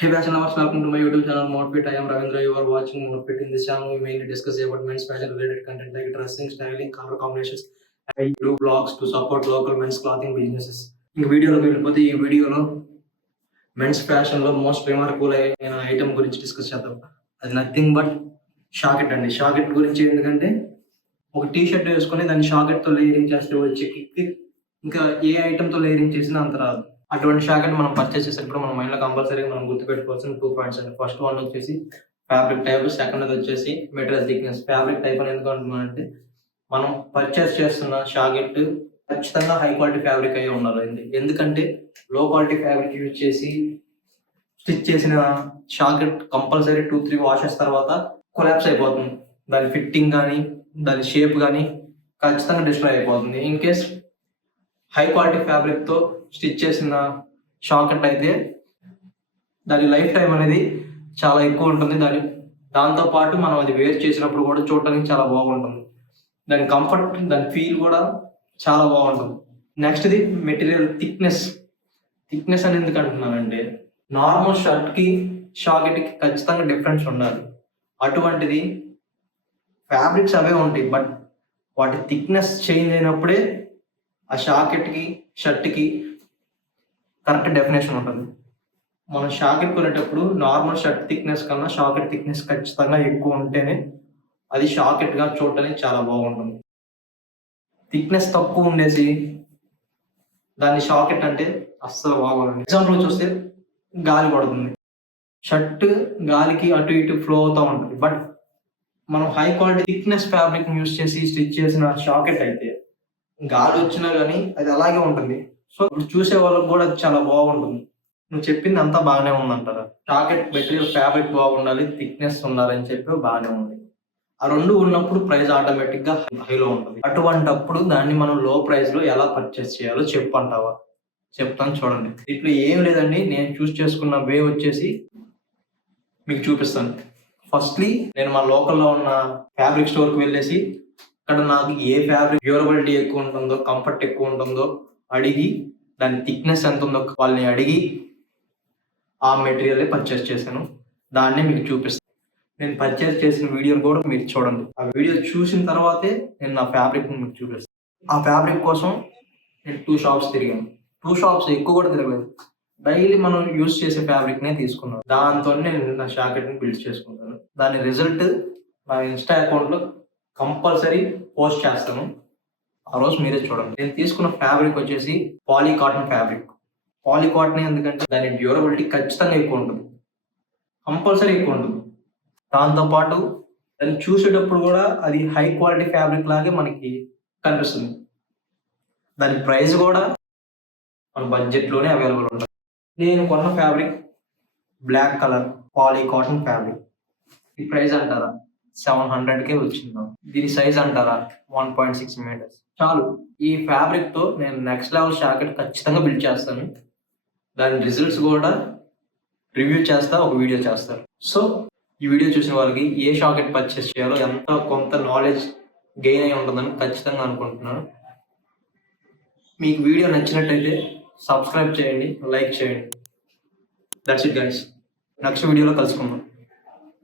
Hey fashion lovers, welcome to my YouTube channel Modfit. I am Ravindra. You are watching Modfit. In this channel, we mainly discuss about men's fashion related content like dressing, styling, color combinations, and do vlogs to support local men's clothing businesses. In వీడియోలో వెళ్ళిపోతే ఈ వీడియోలో men's ఫ్యాషన్లో most remarkable అయిన item గురించి discuss చేద్దాం. అది nothing but socket అండి. షాకెట్ గురించి ఎందుకంటే ఒక టీ షర్ట్ వేసుకొని దాన్ని షాకెట్తో లేయరింగ్ చేస్తే వచ్చే కిక్ ఇంకా ఏ ఐటమ్తో లేయరింగ్ చేసినా అంత రాదు. అటువంటి షాకెట్ మనం పర్చేస్ చేసేటప్పుడు మన మైండ్లో కంపల్సరీగా మనం గుర్తుపెట్టుకోవాల్సిన 2 పాయింట్స్ అండి. ఫస్ట్ వన్ వచ్చేసి ఫ్యాబ్రిక్ టైప్, సెకండ్ అది వచ్చేసి మెటీరియల్ థిక్నెస్. ఫ్యాబ్రిక్ టైప్ అని ఎందుకు అంటున్నానంటే మనం పర్చేస్ చేస్తున్న షాకెట్ ఖచ్చితంగా హై క్వాలిటీ ఫ్యాబ్రిక్ అయ్యి ఉండాలి. ఎందుకంటే లో క్వాలిటీ ఫ్యాబ్రిక్ యూజ్ చేసి స్టిచ్ చేసిన షాకెట్ కంపల్సరీ 2-3 వాషెస్ తర్వాత కొలాప్స్ అయిపోతుంది. దాని ఫిట్టింగ్ కానీ దాని షేప్ కానీ ఖచ్చితంగా డిస్ట్రాయ్ అయిపోతుంది. ఇన్ కేస్ హై క్వాలిటీ ఫ్యాబ్రిక్తో స్టిచ్ చేసిన షాకెట్ అయితే దాని లైఫ్ టైం అనేది చాలా ఎక్కువ ఉంటుంది. దాంతోపాటు మనం అది వేర్ చేసినప్పుడు కూడా చూడటానికి చాలా బాగుంటుంది. దాని కంఫర్ట్, దాని ఫీల్ కూడా చాలా బాగుంటుంది. నెక్స్ట్ది మెటీరియల్ థిక్నెస్. థిక్నెస్ అని ఎందుకు అంటున్నానంటే నార్మల్ షర్ట్కి షాకెట్కి ఖచ్చితంగా డిఫరెన్స్ ఉండాలి. అటువంటిది ఫ్యాబ్రిక్స్ అవే ఉంటాయి, బట్ వాటి థిక్నెస్ చేంజ్ అయినప్పుడే ఆ షాకెట్కి షర్ట్కి కరెక్ట్ డెఫినేషన్ ఉంటుంది. మనం షాకెట్ కొనేటప్పుడు నార్మల్ షర్ట్ థిక్నెస్ కన్నా షాకెట్ థిక్నెస్ ఖచ్చితంగా ఎక్కువ ఉంటేనే అది షాకెట్గా చూడటానికి చాలా బాగుంటుంది. థిక్నెస్ తక్కువ ఉండేసి దాన్ని షాకెట్ అంటే అస్సలు బాగుంటుంది. ఎగ్జాంపుల్ చూస్తే గాలి పడుతుంది, షర్ట్ గాలికి అటు ఇటు ఫ్లో అవుతూ ఉంటుంది. బట్ మనం high quality thickness fabric use చేసి స్టిచ్ చేసిన షాకెట్ అయితే గాలి వచ్చినా కానీ అది అలాగే ఉంటుంది. సో చూసే వాళ్ళకి కూడా అది చాలా బాగుంటుంది. నువ్వు చెప్పింది అంతా బాగానే ఉందంటారా? షాకెట్ మెటీరియల్ ఫ్యాబ్రిక్ బాగుండాలి, థిక్నెస్ ఉండాలని చెప్పి బాగానే ఉంది. ఆ రెండు ఉన్నప్పుడు ప్రైస్ ఆటోమేటిక్గా హైలో ఉంటుంది. అటువంటప్పుడు దాన్ని మనం లో ప్రైస్లో ఎలా పర్చేస్ చేయాలో చెప్పంటావా? చెప్తాను చూడండి. ఇట్లా ఏం లేదండి, నేను చూస్ చేసుకున్న వే వచ్చేసి మీకు చూపిస్తాను. ఫస్ట్లీ నేను మా లోకల్లో ఉన్న ఫ్యాబ్రిక్ స్టోర్కి వెళ్ళేసి అక్కడ నాకు ఏ ఫ్యాబ్రిక్ డ్యూరబిలిటీ ఎక్కువ ఉంటుందో, కంఫర్ట్ ఎక్కువ ఉంటుందో అడిగి, దాని థిక్నెస్ ఎంత ఉందో వాళ్ళని అడిగి ఆ మెటీరియల్ పర్చేస్ చేశాను. దాన్ని మీకు చూపిస్తాను. నేను పర్చేస్ చేసిన వీడియోని కూడా మీరు చూడండి. ఆ వీడియో చూసిన తర్వాతే నేను నా ఫ్యాబ్రిక్ మీకు చూపిస్తాను. ఆ ఫ్యాబ్రిక్ కోసం నేను 2 షాప్స్ తిరిగాను. 2 షాప్స్ ఎక్కువ కూడా తిరగలేదు. డైలీ మనం యూజ్ చేసే ఫ్యాబ్రిక్నే తీసుకున్నాను. దాంతో నేను నా షాకెట్ని బిల్డ్ చేసుకుంటాను. దాని రిజల్ట్ నా ఇన్స్టా అకౌంట్లో కంపల్సరీ పోస్ట్ చేస్తాను. ఆ రోజు మీరే చూడండి. నేను తీసుకున్న ఫ్యాబ్రిక్ వచ్చేసి poly cotton fabric. Poly cotton ఎందుకంటే దాని డ్యూరబిలిటీ ఖచ్చితంగా ఎక్కువ ఉంటుంది, కంపల్సరీ ఎక్కువ ఉంటుంది. దాంతోపాటు దాన్ని చూసేటప్పుడు కూడా అది హై క్వాలిటీ ఫ్యాబ్రిక్ లాగే మనకి కనిపిస్తుంది. దాని ప్రైస్ కూడా మన బడ్జెట్లోనే అవైలబుల్ ఉంటుంది. నేను కొన్న fabric black colour poly cotton fabric. ఈ ప్రైస్ అంటారా 700కే వచ్చింది. దీని సైజ్ అంటారా 1.6 మీటర్స్. చాలు. ఈ ఫ్యాబ్రిక్తో నేను నెక్స్ట్ లెవెల్ షాకెట్ ఖచ్చితంగా బిల్డ్ చేస్తాను. దాని రిజల్ట్స్ కూడా రివ్యూ చేస్తా, ఒక వీడియో చేస్తాను. సో ఈ వీడియో చూసిన వాళ్ళకి ఏ షాకెట్ పర్చేస్ చేయాలో ఎంత కొంత నాలెడ్జ్ గెయిన్ అయి ఉంటుందని ఖచ్చితంగా అనుకుంటున్నాను. మీకు వీడియో నచ్చినట్టయితే సబ్స్క్రైబ్ చేయండి, లైక్ చేయండి. That's it guys. నెక్స్ట్ వీడియోలో కలుసుకుందాం.